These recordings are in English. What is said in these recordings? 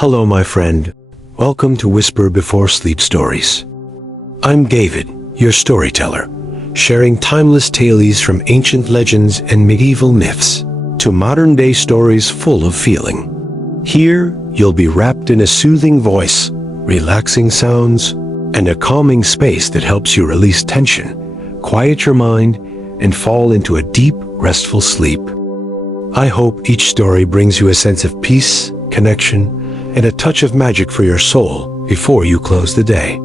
Hello, my friend. Welcome to Whisper Before Sleep Stories. I'm David, your storyteller, sharing timeless tales from ancient legends and medieval myths to modern-day stories full of feeling. Here, you'll be wrapped in a soothing voice, relaxing sounds, and a calming space that helps you release tension, quiet your mind, and fall into a deep, restful sleep. I hope each story brings you a sense of peace, connection, and a touch of magic for your soul before you close the day.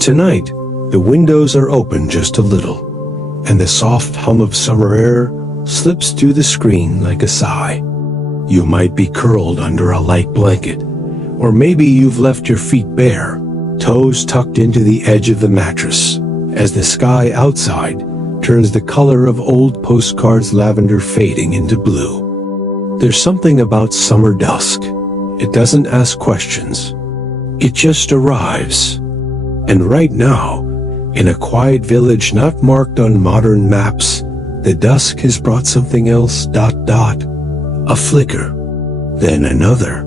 Tonight, the windows are open just a little, and the soft hum of summer air slips through the screen like a sigh. You might be curled under a light blanket, or maybe you've left your feet bare, toes tucked into the edge of the mattress, as the sky outside turns the color of old postcards lavender fading into blue. There's something about summer dusk. It doesn't ask questions. It just arrives. And right now, in a quiet village not marked on modern maps, the dusk has brought something else, a flicker, then another,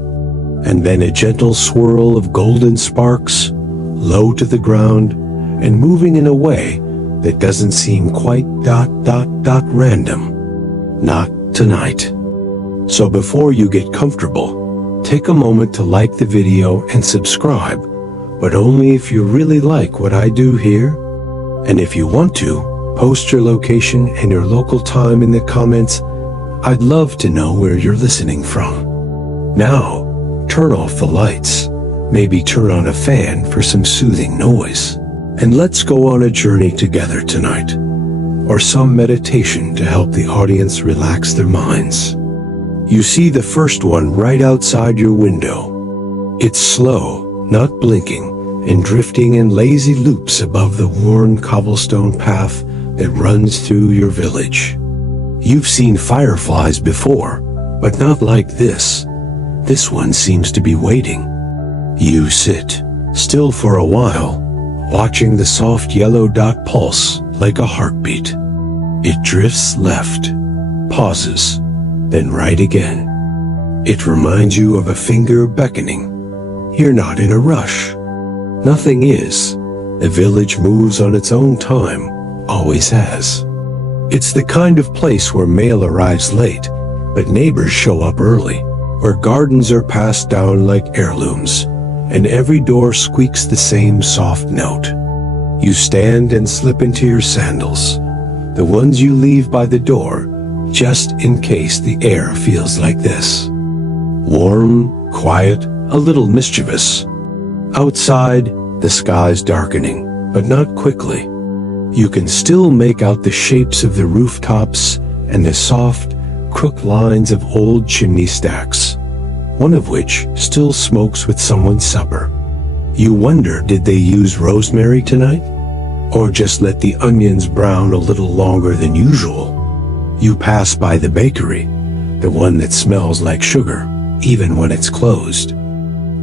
and then a gentle swirl of golden sparks, low to the ground, and moving in a way that doesn't seem quite random. Not tonight. So before you get comfortable, take a moment to like the video and subscribe, but only if you really like what I do here. And if you want to, post your location and your local time in the comments. I'd love to know where you're listening from. Now, turn off the lights, maybe turn on a fan for some soothing noise. And let's go on a journey together tonight, or some meditation to help the audience relax their minds. You see the first one right outside your window. It's slow, not blinking, and drifting in lazy loops above the worn cobblestone path that runs through your village. You've seen fireflies before, but not like this. This one seems to be waiting. You sit still for a while, watching the soft yellow dot pulse like a heartbeat. It drifts left, pauses, then right again. It reminds you of a finger beckoning. You're not in a rush. Nothing is. The village moves on its own time, always has. It's the kind of place where mail arrives late, but neighbors show up early, where gardens are passed down like heirlooms, and every door squeaks the same soft note. You stand and slip into your sandals, the ones you leave by the door, just in case the air feels like this. Warm, quiet, a little mischievous. Outside, the sky's darkening, but not quickly. You can still make out the shapes of the rooftops and the soft, crooked lines of old chimney stacks, one of which still smokes with someone's supper. You wonder, did they use rosemary tonight? Or just let the onions brown a little longer than usual? You pass by the bakery, the one that smells like sugar, even when it's closed.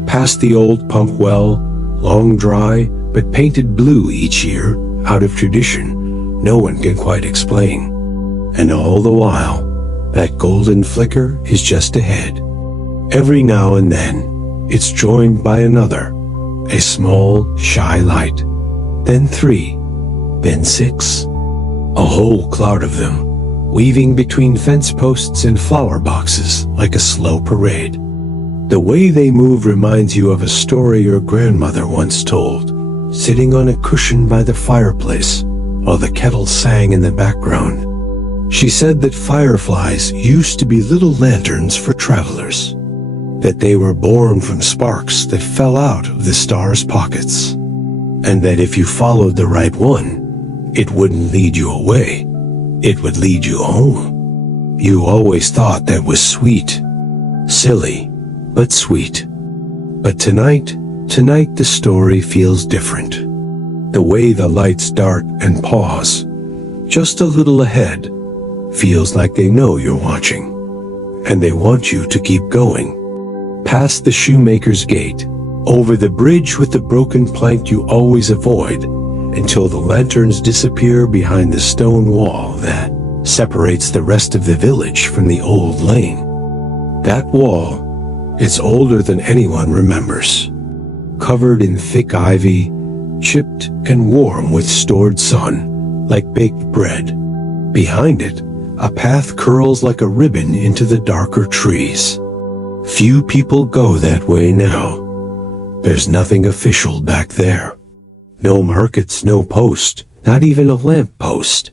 Past the old pump well, long dry, but painted blue each year, out of tradition, no one can quite explain. And all the while, that golden flicker is just ahead. Every now and then, it's joined by another, a small, shy light, then 3, then 6, a whole cloud of them, weaving between fence posts and flower boxes like a slow parade. The way they move reminds you of a story your grandmother once told, sitting on a cushion by the fireplace while the kettle sang in the background. She said that fireflies used to be little lanterns for travelers, that they were born from sparks that fell out of the stars' pockets, and that if you followed the right one, it wouldn't lead you away, it would lead you home. You always thought that was sweet. Silly, but sweet. But tonight the story feels different. The way the lights dart and pause, just a little ahead, feels like they know you're watching, and they want you to keep going. Past the shoemaker's gate, over the bridge with the broken plank you always avoid, until the lanterns disappear behind the stone wall that separates the rest of the village from the old lane. That wall, It's older than anyone remembers. Covered in thick ivy, chipped and warm with stored sun, like baked bread. Behind it, a path curls like a ribbon into the darker trees. Few people go that way now. There's nothing official back there. No markets, no post, not even a lamp post.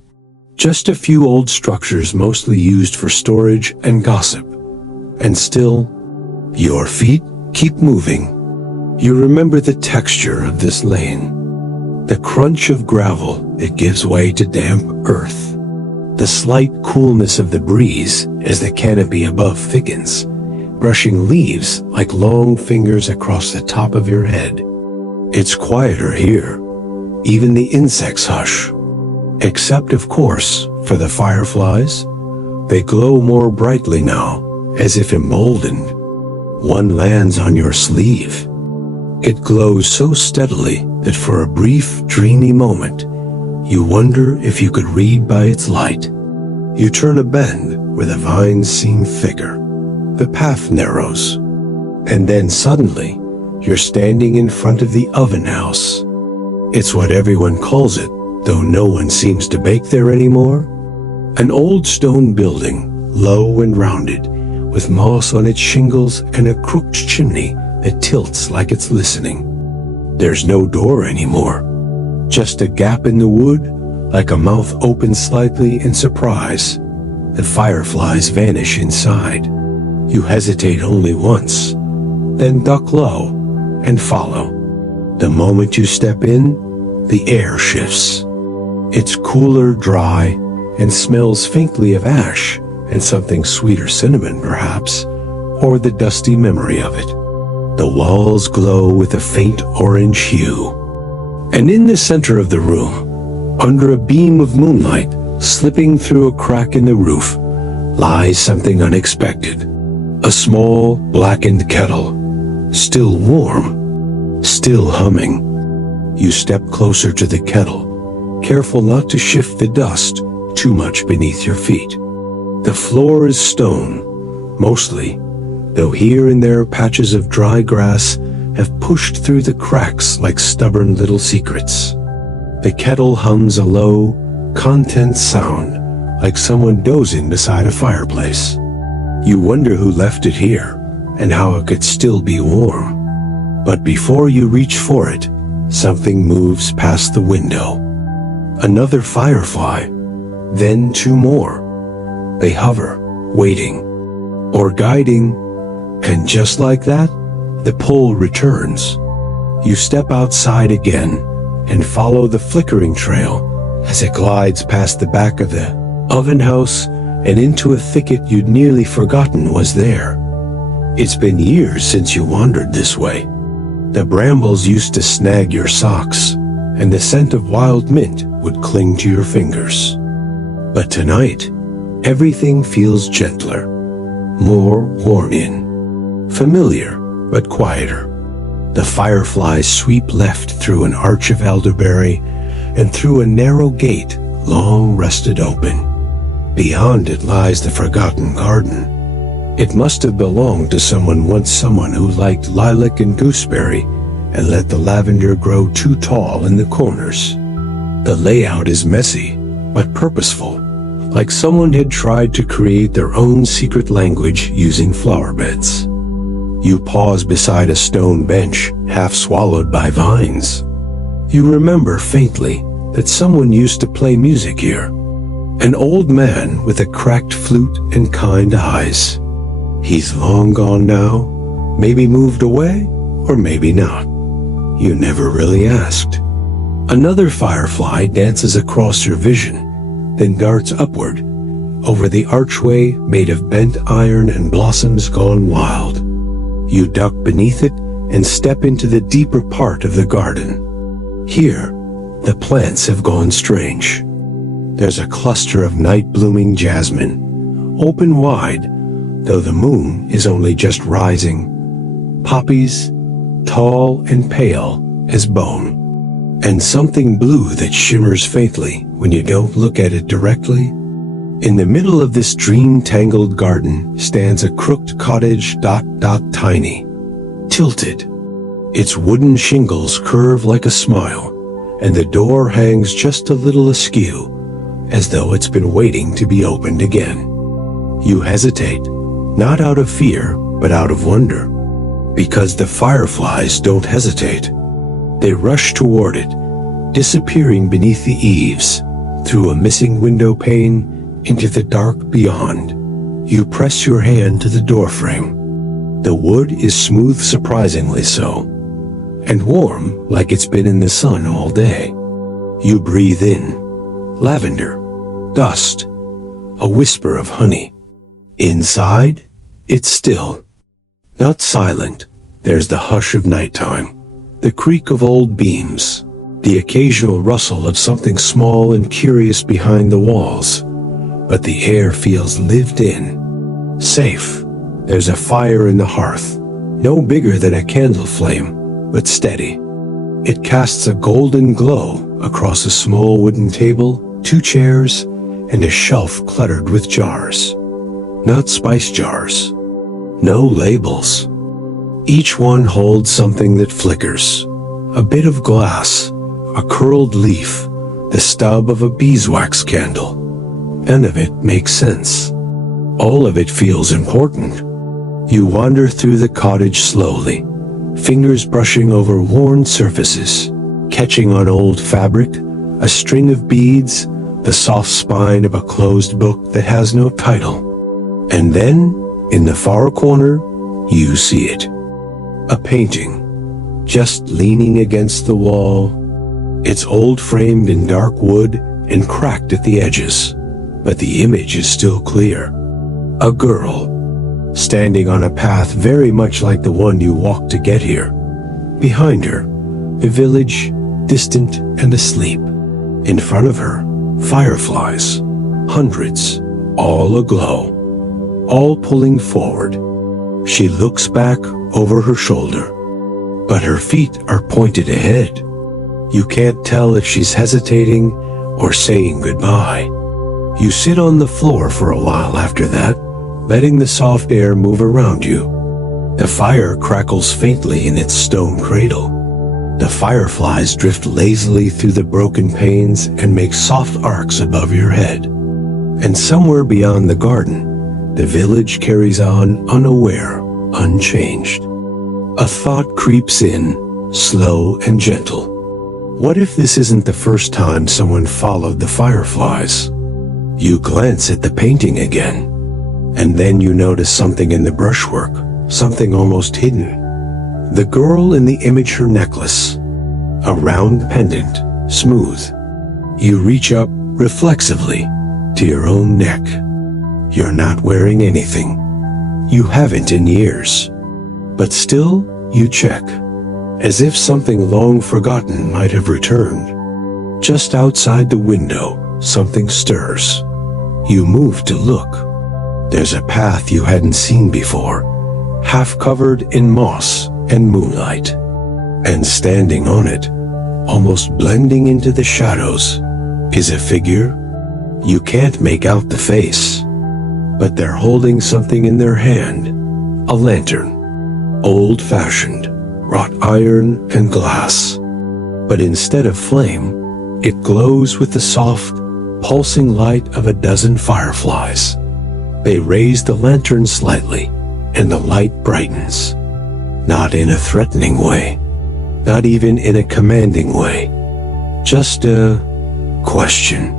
Just a few old structures mostly used for storage and gossip. And still, your feet keep moving. You remember the texture of this lane. The crunch of gravel that gives way to damp earth. The slight coolness of the breeze as the canopy above thickens, brushing leaves like long fingers across the top of your head. It's quieter here. Even the insects hush. Except, of course, for the fireflies. They glow more brightly now, as if emboldened. One lands on your sleeve. It glows so steadily that for a brief, dreamy moment, you wonder if you could read by its light. You turn a bend where the vines seem thicker. The path narrows. And then suddenly, you're standing in front of the oven house. It's what everyone calls it, though no one seems to bake there anymore. An old stone building, low and rounded, with moss on its shingles and a crooked chimney that tilts like it's listening. There's no door anymore. Just a gap in the wood, like a mouth opened slightly in surprise. The fireflies vanish inside. You hesitate only once, then duck low and follow. The moment you step in, the air shifts. It's cooler, dry, and smells faintly of ash and something sweeter, cinnamon perhaps, or the dusty memory of it. The walls glow with a faint orange hue. And in the center of the room, under a beam of moonlight, slipping through a crack in the roof, lies something unexpected. A small, blackened kettle, still warm, still humming. You step closer to the kettle, careful not to shift the dust too much beneath your feet. The floor is stone, mostly, though here and there patches of dry grass have pushed through the cracks like stubborn little secrets. The kettle hums a low, content sound, like someone dozing beside a fireplace. You wonder who left it here, and how it could still be warm. But before you reach for it, something moves past the window. Another firefly, then two more. They hover, waiting, or guiding, and just like that, the pull returns. You step outside again and follow the flickering trail as it glides past the back of the oven house and into a thicket you'd nearly forgotten was there. It's been years since you wandered this way. The brambles used to snag your socks, and the scent of wild mint would cling to your fingers. But tonight, everything feels gentler, more worn in, familiar but quieter. The fireflies sweep left through an arch of elderberry and through a narrow gate long rested open. Beyond it lies the forgotten garden. It must have belonged to someone who liked lilac and gooseberry and let the lavender grow too tall in the corners. The layout is messy, but purposeful, like someone had tried to create their own secret language using flower beds. You pause beside a stone bench, half swallowed by vines. You remember faintly that someone used to play music here. An old man with a cracked flute and kind eyes. He's long gone now, maybe moved away, or maybe not. You never really asked. Another firefly dances across your vision, then darts upward, over the archway made of bent iron and blossoms gone wild. You duck beneath it and step into the deeper part of the garden. Here, the plants have gone strange. There's a cluster of night-blooming jasmine, open wide, though the moon is only just rising. Poppies, tall and pale as bone. And something blue that shimmers faintly when you don't look at it directly. In the middle of this dream-tangled garden stands a crooked cottage, tiny, tilted. Its wooden shingles curve like a smile, and the door hangs just a little askew, as though it's been waiting to be opened again. You hesitate, not out of fear, but out of wonder, because the fireflies don't hesitate. They rush toward it, disappearing beneath the eaves, through a missing window pane, into the dark beyond. You press your hand to the doorframe. The wood is smooth, surprisingly so, and warm like it's been in the sun all day. You breathe in. Lavender, dust, a whisper of honey. Inside, it's still. Not silent. There's the hush of nighttime, the creak of old beams, the occasional rustle of something small and curious behind the walls. But the air feels lived in, safe. There's a fire in the hearth, no bigger than a candle flame, but steady. It casts a golden glow across a small wooden table, 2 chairs, and a shelf cluttered with jars. Not spice jars. No labels. Each one holds something that flickers. A bit of glass, a curled leaf, the stub of a beeswax candle. None of it makes sense. All of it feels important. You wander through the cottage slowly, fingers brushing over worn surfaces, catching on old fabric, a string of beads, the soft spine of a closed book that has no title. And then, in the far corner, you see it. A painting, just leaning against the wall. It's old, framed in dark wood and cracked at the edges, but the image is still clear. A girl, standing on a path very much like the one you walked to get here. Behind her, the village, distant and asleep. In front of her, fireflies, hundreds, all aglow, all pulling forward. She looks back over her shoulder, but her feet are pointed ahead. You can't tell if she's hesitating or saying goodbye. You sit on the floor for a while after that, letting the soft air move around you. The fire crackles faintly in its stone cradle. The fireflies drift lazily through the broken panes and make soft arcs above your head. And somewhere beyond the garden, the village carries on unaware, unchanged. A thought creeps in, slow and gentle. What if this isn't the first time someone followed the fireflies? You glance at the painting again, and then you notice something in the brushwork, something almost hidden. The girl in the image, her necklace, a round pendant, smooth. You reach up reflexively to your own neck. You're not wearing anything. You haven't in years. But still, you check, as if something long forgotten might have returned. Just outside the window, something stirs. You move to look. There's a path you hadn't seen before, half covered in moss and moonlight. And standing on it, almost blending into the shadows, is a figure. You can't make out the face, but they're holding something in their hand, a lantern, old-fashioned, wrought iron and glass. But instead of flame, it glows with the soft, pulsing light of a dozen fireflies. They raise the lantern slightly, and the light brightens. Not in a threatening way, not even in a commanding way. Just a question,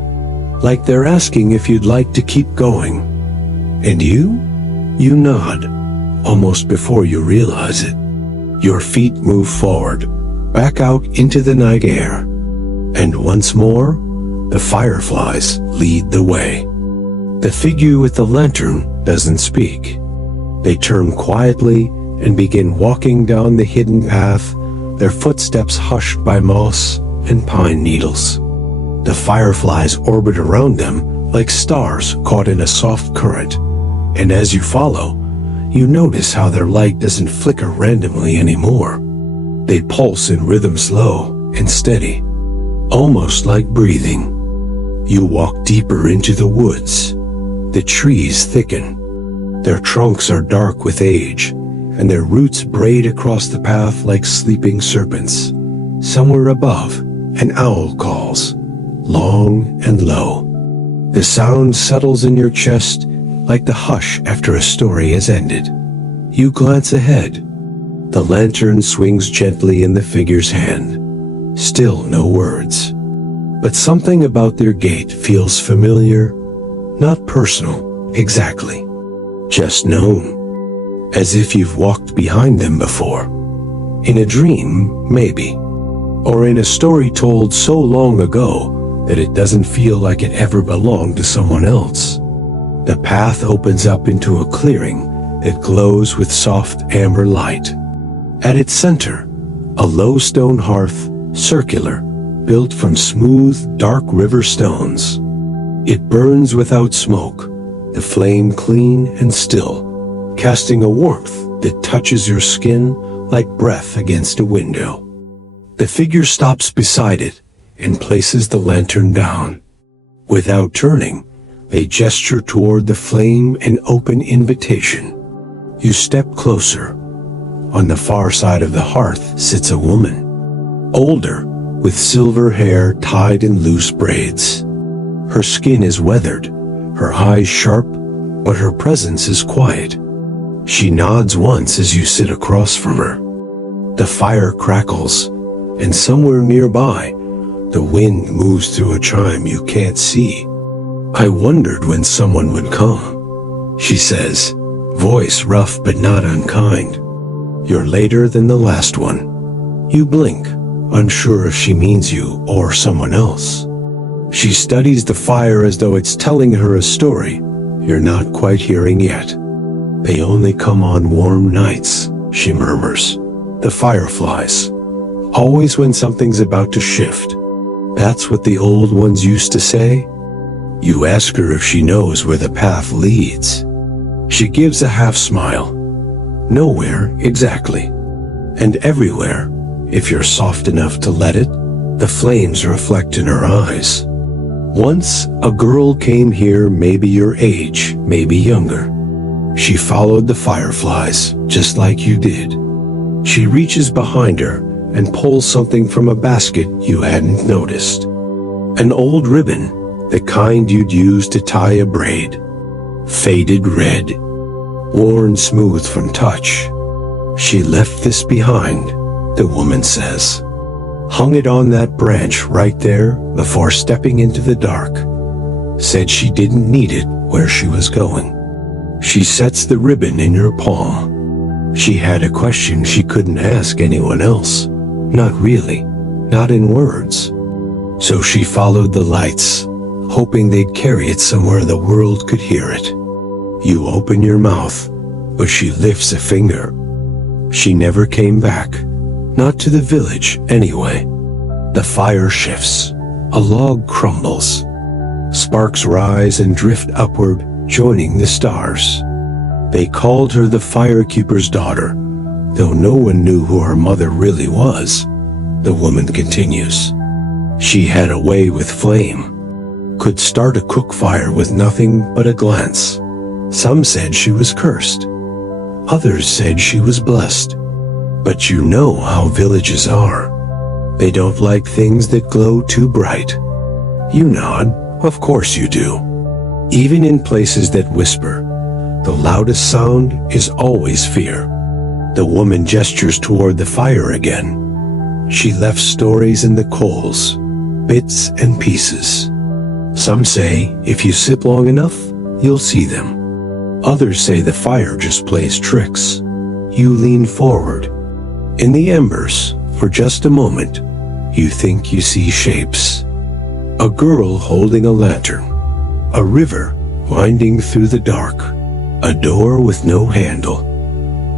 like they're asking if you'd like to keep going. And you nod, almost before you realize it. Your feet move forward, back out into the night air, and once more, the fireflies lead the way. The figure with the lantern doesn't speak. They turn quietly and begin walking down the hidden path, their footsteps hushed by moss and pine needles. The fireflies orbit around them like stars caught in a soft current, and as you follow, you notice how their light doesn't flicker randomly anymore. They pulse in rhythm, slow and steady, almost like breathing. You walk deeper into the woods, The trees thicken. Their trunks are dark with age, and their roots braid across the path like sleeping serpents. Somewhere above, an owl calls, long and low. The sound settles in your chest like the hush after a story has ended. You glance ahead. The lantern swings gently in the figure's hand. Still no words. But something about their gait feels familiar, not personal, exactly. Just known. As if you've walked behind them before. In a dream, maybe. Or in a story told so long ago that it doesn't feel like it ever belonged to someone else. The path opens up into a clearing that glows with soft amber light. At its center, a low stone hearth, circular, built from smooth, dark river stones. It burns without smoke, the flame clean and still, casting a warmth that touches your skin like breath against a window. The figure stops beside it and places the lantern down. Without turning, they gesture toward the flame an open invitation. You step closer. On the far side of the hearth sits a woman. Older, with silver hair tied in loose braids. Her skin is weathered, her eyes sharp, but her presence is quiet. She nods once as you sit across from her. The fire crackles, and somewhere nearby, the wind moves through a chime you can't see. I wondered when someone would come, she says, voice rough but not unkind. You're later than the last one. You blink, unsure if she means you or someone else. She studies the fire as though it's telling her a story you're not quite hearing yet. They only come on warm nights, she murmurs. The fireflies. Always when something's about to shift. That's what the old ones used to say. You ask her if she knows where the path leads. She gives a half smile. Nowhere exactly. And everywhere, if you're soft enough to let it, the flames reflect in her eyes. Once, a girl came here maybe your age, maybe younger. She followed the fireflies, just like you did. She reaches behind her and pulls something from a basket you hadn't noticed. An old ribbon, the kind you'd use to tie a braid. Faded red, worn smooth from touch. She left this behind, the woman says. Hung it on that branch right there before stepping into the dark. Said she didn't need it where she was going. She sets the ribbon in your palm. She had a question she couldn't ask anyone else. Not really, not in words. So she followed the lights, hoping they'd carry it somewhere the world could hear it. You open your mouth, but she lifts a finger. She never came back. Not to the village, anyway. The fire shifts. A log crumbles. Sparks rise and drift upward, joining the stars. They called her the firekeeper's daughter, though no one knew who her mother really was. The woman continues. She had a way with flame. Could start a cook fire with nothing but a glance. Some said she was cursed. Others said she was blessed. But you know how villages are. They don't like things that glow too bright. You nod, of course you do. Even in places that whisper, the loudest sound is always fear. The woman gestures toward the fire again. She left stories in the coals, bits and pieces. Some say if you sit long enough, you'll see them. Others say the fire just plays tricks. You lean forward. In the embers, for just a moment, you think you see shapes. A girl holding a lantern. A river winding through the dark. A door with no handle.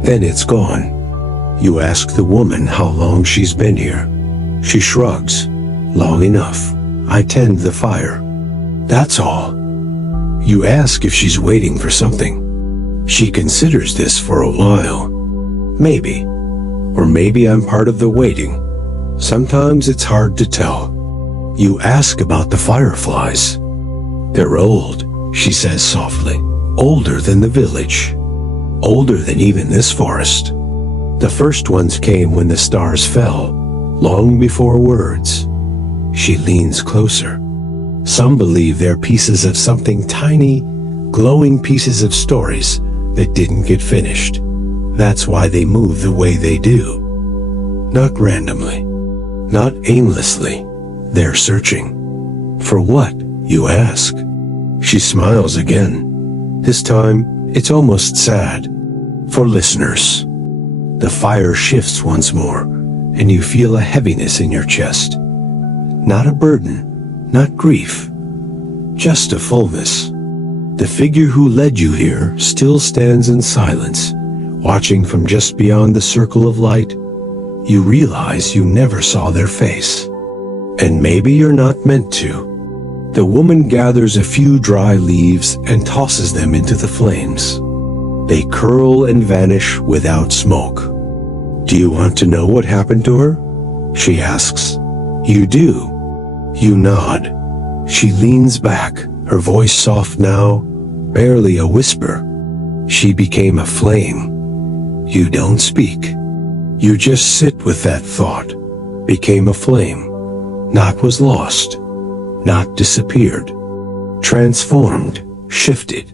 Then it's gone. You ask the woman how long she's been here. She shrugs. Long enough. I tend the fire. That's all. You ask if she's waiting for something. She considers this for a while. Maybe. Or maybe I'm part of the waiting. Sometimes it's hard to tell. You ask about the fireflies. They're old, she says softly. Older than the village. Older than even this forest. The first ones came when the stars fell, long before words. She leans closer. Some believe they're pieces of something tiny, glowing pieces of stories that didn't get finished. That's why they move the way they do. Not randomly, not aimlessly. They're searching. For what, you ask? She smiles again. This time, it's almost sad. For listeners. The fire shifts once more, and you feel a heaviness in your chest. Not a burden, not grief, just a fullness. The figure who led you here still stands in silence, watching from just beyond the circle of light. You realize you never saw their face. And maybe you're not meant to. The woman gathers a few dry leaves and tosses them into the flames. They curl and vanish without smoke. Do you want to know what happened to her? She asks. You do. You nod. She leans back, her voice soft now, barely a whisper. She became a flame. You don't speak. You just sit with that thought. Became a flame. Not was lost. Not disappeared. Transformed. Shifted.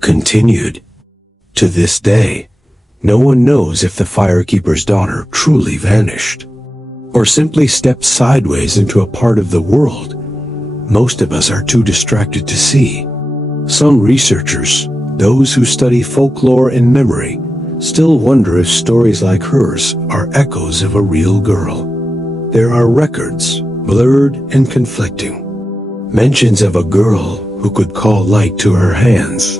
Continued. To this day, no one knows if the firekeeper's daughter truly vanished, or simply stepped sideways into a part of the world most of us are too distracted to see. Some researchers, those who study folklore and memory, still wonder if stories like hers are echoes of a real girl. There are records, blurred and conflicting. Mentions of a girl who could call light to her hands.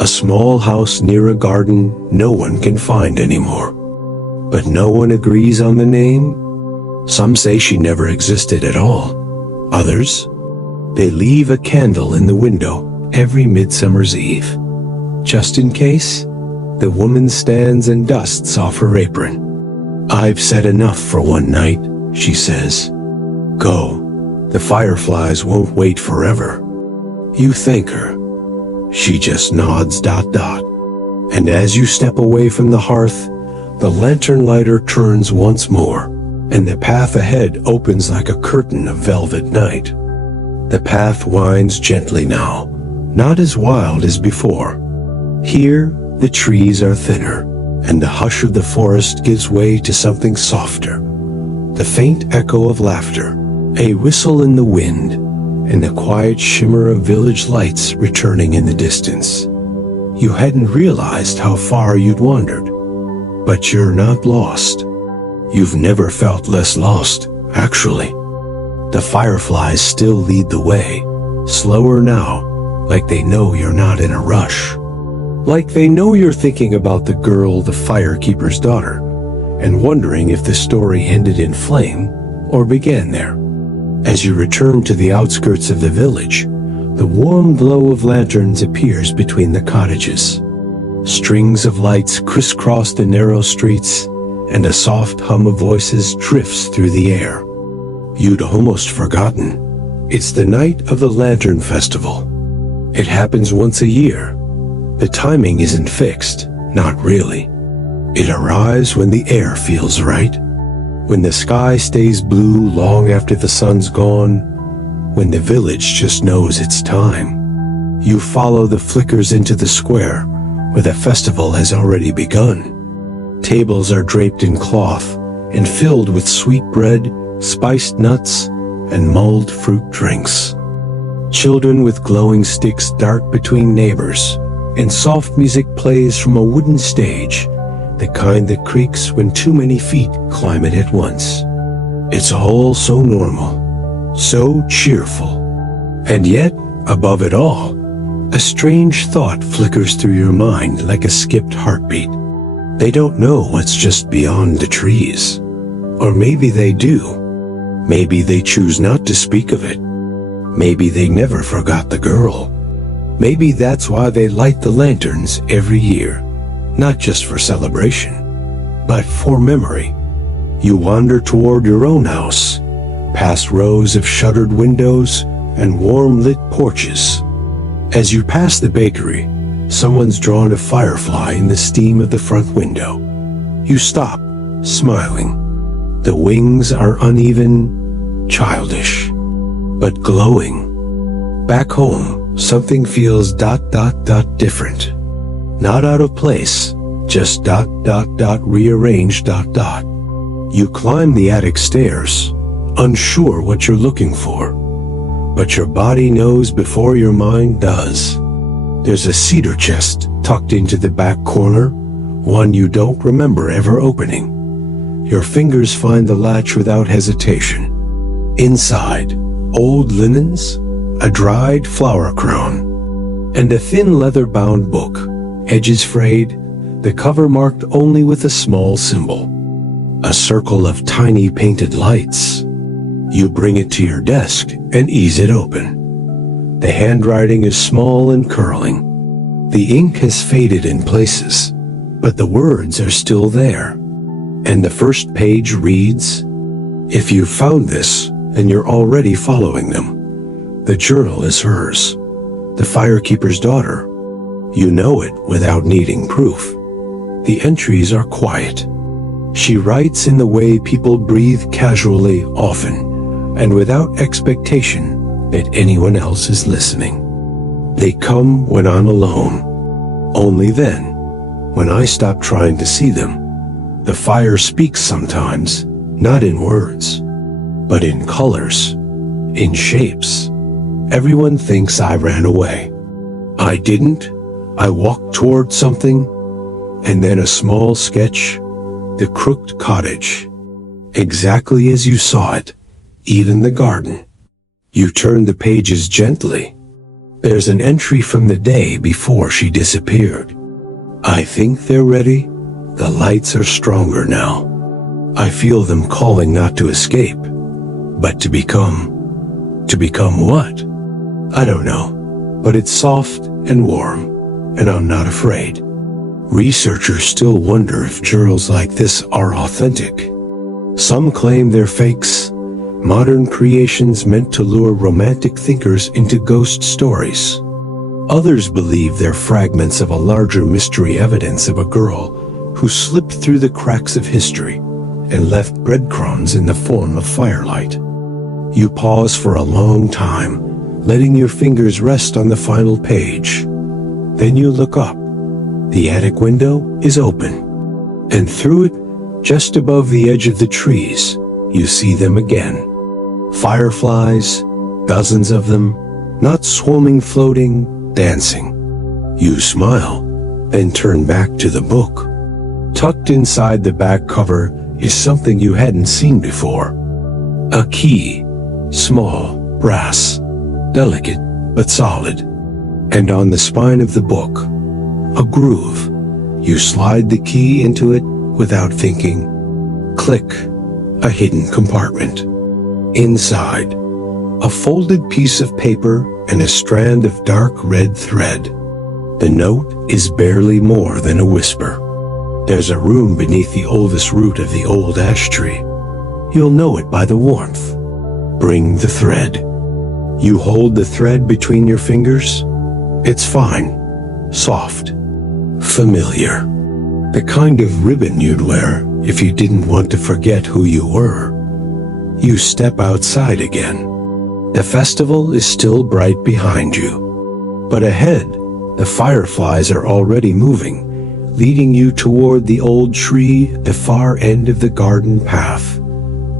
A small house near a garden no one can find anymore. But no one agrees on the name. Some say she never existed at all. Others, they leave a candle in the window every Midsummer's Eve. Just in case, the woman stands and dusts off her apron. I've said enough for one night, she says. Go. The fireflies won't wait forever. You thank her. She just nods ... And as you step away from the hearth, the lantern lighter turns once more, and the path ahead opens like a curtain of velvet night. The path winds gently now, not as wild as before. Here, the trees are thinner, and the hush of the forest gives way to something softer. The faint echo of laughter, a whistle in the wind, and the quiet shimmer of village lights returning in the distance. You hadn't realized how far you'd wandered, but you're not lost. You've never felt less lost, actually. The fireflies still lead the way, slower now, like they know you're not in a rush. Like they know you're thinking about the girl, the firekeeper's daughter, and wondering if the story ended in flame or began there. As you return to the outskirts of the village, the warm glow of lanterns appears between the cottages. Strings of lights crisscross the narrow streets, and a soft hum of voices drifts through the air. You'd almost forgotten. It's the night of the Lantern Festival. It happens once a year. The timing isn't fixed, not really. It arrives when the air feels right, when the sky stays blue long after the sun's gone, when the village just knows it's time. You follow the flickers into the square, where the festival has already begun. Tables are draped in cloth and filled with sweet bread, spiced nuts, and mulled fruit drinks. Children with glowing sticks dart between neighbors, and soft music plays from a wooden stage, the kind that creaks when too many feet climb it at once. It's all so normal, so cheerful. And yet, above it all, a strange thought flickers through your mind like a skipped heartbeat. They don't know what's just beyond the trees. Or maybe they do. Maybe they choose not to speak of it. Maybe they never forgot the girl. Maybe that's why they light the lanterns every year. Not just for celebration, but for memory. You wander toward your own house, past rows of shuttered windows and warm-lit porches. As you pass the bakery, someone's drawn a firefly in the steam of the front window. You stop, smiling. The wings are uneven, childish, but glowing. Back home, something feels different. Not out of place, just rearranged. You climb the attic stairs, unsure what you're looking for. But your body knows before your mind does. There's a cedar chest tucked into the back corner, one you don't remember ever opening. Your fingers find the latch without hesitation. Inside, old linens, a dried flower crown, and a thin leather-bound book, edges frayed, the cover marked only with a small symbol. A circle of tiny painted lights. You bring it to your desk and ease it open. The handwriting is small and curling. The ink has faded in places, but the words are still there. And the first page reads, "If you found this and you're already following them, the journal is hers, the firekeeper's daughter. You know it without needing proof. The entries are quiet. She writes in the way people breathe casually often, and without expectation that anyone else is listening. They come when I'm alone. Only then, when I stop trying to see them. The fire speaks sometimes, not in words, but in colors, in shapes. Everyone thinks I ran away. I didn't. I walked toward something, and then a small sketch, the crooked cottage, exactly as you saw it, even the garden. You turn the pages gently. There's an entry from the day before she disappeared. I think they're ready. The lights are stronger now. I feel them calling not to escape, but to become. To become what? I don't know, but it's soft and warm, and I'm not afraid. Researchers still wonder if journals like this are authentic. Some claim they're fakes, modern creations meant to lure romantic thinkers into ghost stories. Others believe they're fragments of a larger mystery, evidence of a girl who slipped through the cracks of history and left breadcrumbs in the form of firelight. You pause for a long time, letting your fingers rest on the final page. Then you look up. The attic window is open, and through it, just above the edge of the trees, you see them again. Fireflies, dozens of them, not swarming, floating, dancing. You smile, then turn back to the book. Tucked inside the back cover is something you hadn't seen before. A key, small, brass, delicate but solid. And on the spine of the book, a groove. You slide the key into it without thinking. Click, a hidden compartment. Inside, a folded piece of paper and a strand of dark red thread. The note is barely more than a whisper. There's a room beneath the oldest root of the old ash tree. You'll know it by the warmth. Bring the thread. You hold the thread between your fingers. It's fine, soft, familiar. The kind of ribbon you'd wear if you didn't want to forget who you were. You step outside again. The festival is still bright behind you. But ahead, the fireflies are already moving, leading you toward the old tree, the far end of the garden path.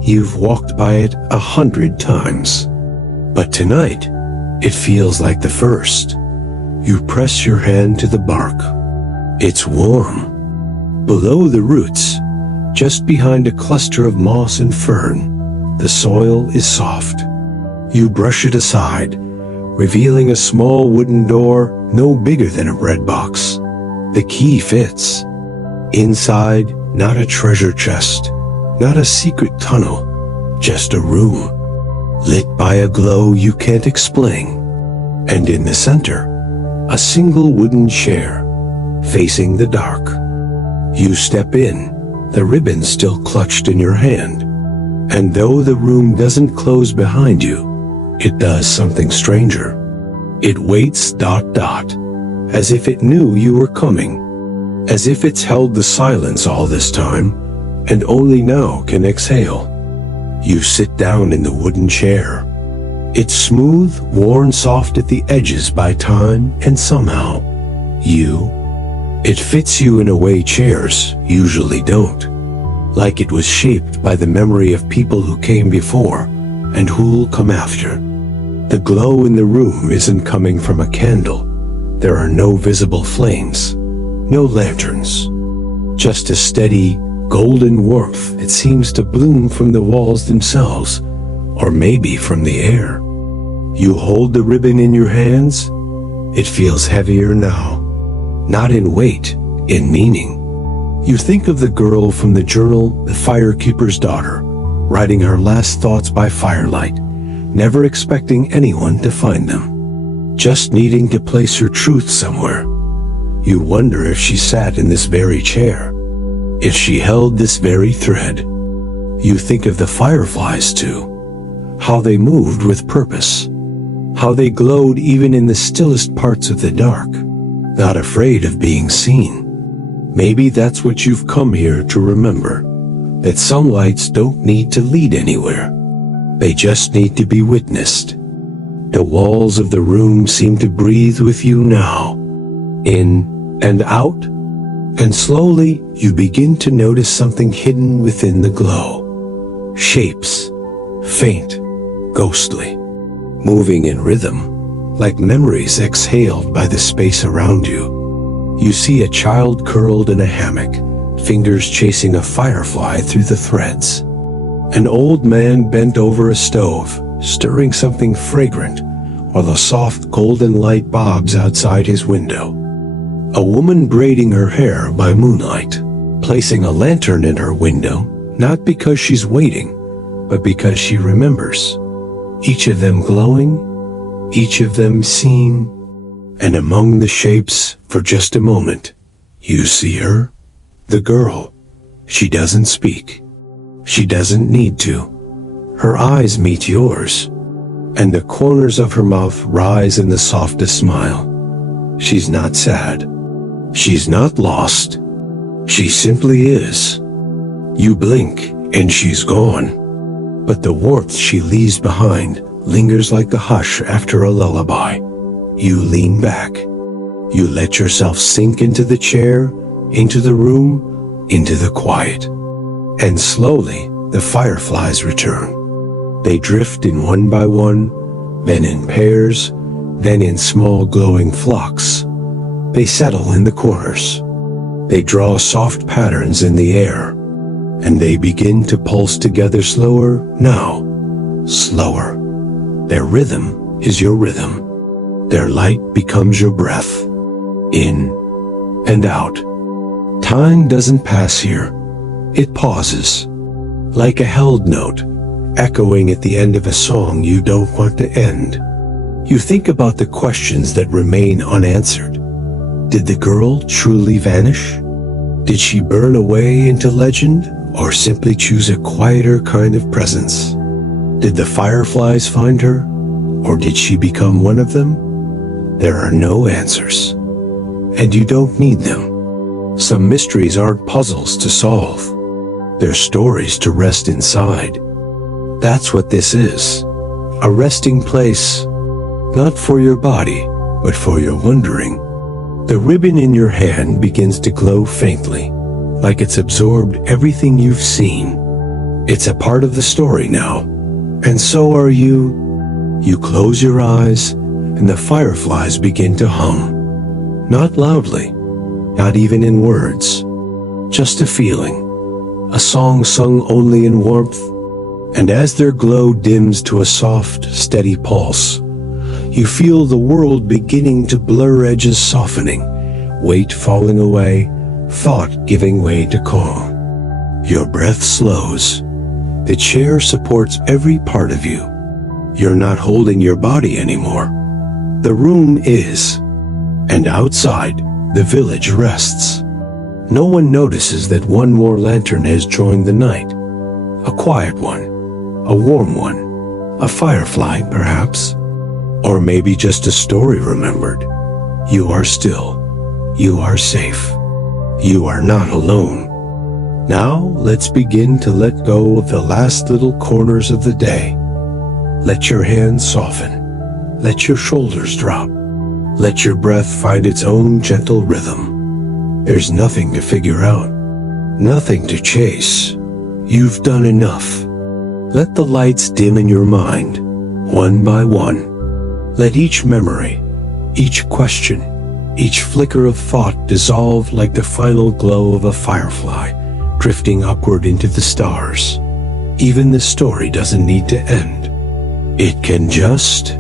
You've walked by it 100 times. But tonight, it feels like the first. You press your hand to the bark. It's warm. Below the roots, just behind a cluster of moss and fern, the soil is soft. You brush it aside, revealing a small wooden door no bigger than a bread box. The key fits. Inside, not a treasure chest, not a secret tunnel, just a room, lit by a glow you can't explain. And in the center, a single wooden chair, facing the dark. You step in, the ribbon still clutched in your hand. And though the room doesn't close behind you, it does something stranger. It waits ... as if it knew you were coming, as if it's held the silence all this time, and only now can exhale. You sit down in the wooden chair. It's smooth, worn soft at the edges by time, and somehow, it fits you in a way chairs usually don't. Like it was shaped by the memory of people who came before, and who'll come after. The glow in the room isn't coming from a candle. There are no visible flames, no lanterns. Just a steady, golden warmth it seems to bloom from the walls themselves, or maybe from the air. You hold the ribbon in your hands. It feels heavier now, not in weight, in meaning. You think of the girl from the journal, the firekeeper's daughter, writing her last thoughts by firelight, never expecting anyone to find them, just needing to place her truth somewhere. You wonder if she sat in this very chair, if she held this very thread. You think of the fireflies too, how they moved with purpose, how they glowed even in the stillest parts of the dark, not afraid of being seen. Maybe that's what you've come here to remember, that some lights don't need to lead anywhere. They just need to be witnessed. The walls of the room seem to breathe with you now, in and out, and slowly you begin to notice something hidden within the glow. Shapes, faint, ghostly, moving in rhythm, like memories exhaled by the space around you. You see a child curled in a hammock, fingers chasing a firefly through the threads. An old man bent over a stove, stirring something fragrant, while the soft golden light bobs outside his window. A woman braiding her hair by moonlight, placing a lantern in her window, not because she's waiting, but because she remembers. Each of them glowing, each of them seen. And among the shapes, for just a moment, you see her, the girl. She doesn't speak. She doesn't need to. Her eyes meet yours, and the corners of her mouth rise in the softest smile. She's not sad. She's not lost. She simply is. You blink, and she's gone. But the warmth she leaves behind lingers like a hush after a lullaby. You lean back. You let yourself sink into the chair, into the room, into the quiet. And slowly, the fireflies return. They drift in one by one, then in pairs, then in small glowing flocks. They settle in the corners. They draw soft patterns in the air, and they begin to pulse together slower now, slower. Their rhythm is your rhythm. Their light becomes your breath, in and out. Time doesn't pass here. It pauses, like a held note, echoing at the end of a song you don't want to end. You think about the questions that remain unanswered. Did the girl truly vanish? Did she burn away into legend, or simply choose a quieter kind of presence? Did the fireflies find her, or did she become one of them? There are no answers, and you don't need them. Some mysteries aren't puzzles to solve. They're stories to rest inside. That's what this is, a resting place, not for your body, but for your wondering. The ribbon in your hand begins to glow faintly, like it's absorbed everything you've seen. It's a part of the story now, and so are you. You close your eyes, and the fireflies begin to hum. Not loudly, not even in words, just a feeling, a song sung only in warmth. And as their glow dims to a soft, steady pulse, you feel the world beginning to blur, edges softening, weight falling away, thought giving way to calm. Your breath slows. The chair supports every part of you. You're not holding your body anymore. The room is, and outside, the village rests. No one notices that one more lantern has joined the night. A quiet one, a warm one, a firefly perhaps. Or maybe just a story remembered. You are still. You are safe. You are not alone. Now let's begin to let go of the last little corners of the day. Let your hands soften. Let your shoulders drop. Let your breath find its own gentle rhythm. There's nothing to figure out. Nothing to chase. You've done enough. Let the lights dim in your mind, one by one. Let each memory, each question, each flicker of thought dissolve like the final glow of a firefly, drifting upward into the stars. Even the story doesn't need to end. It can just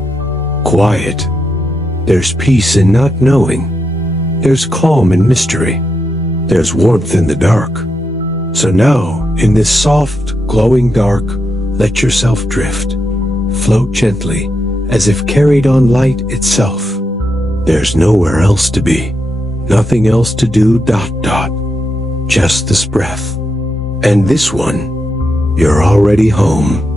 quiet. There's peace in not knowing. There's calm in mystery. There's warmth in the dark. So now, in this soft, glowing dark, let yourself drift. Float gently, as if carried on light itself. There's nowhere else to be. Nothing else to do, ... Just this breath. And this one, you're already home.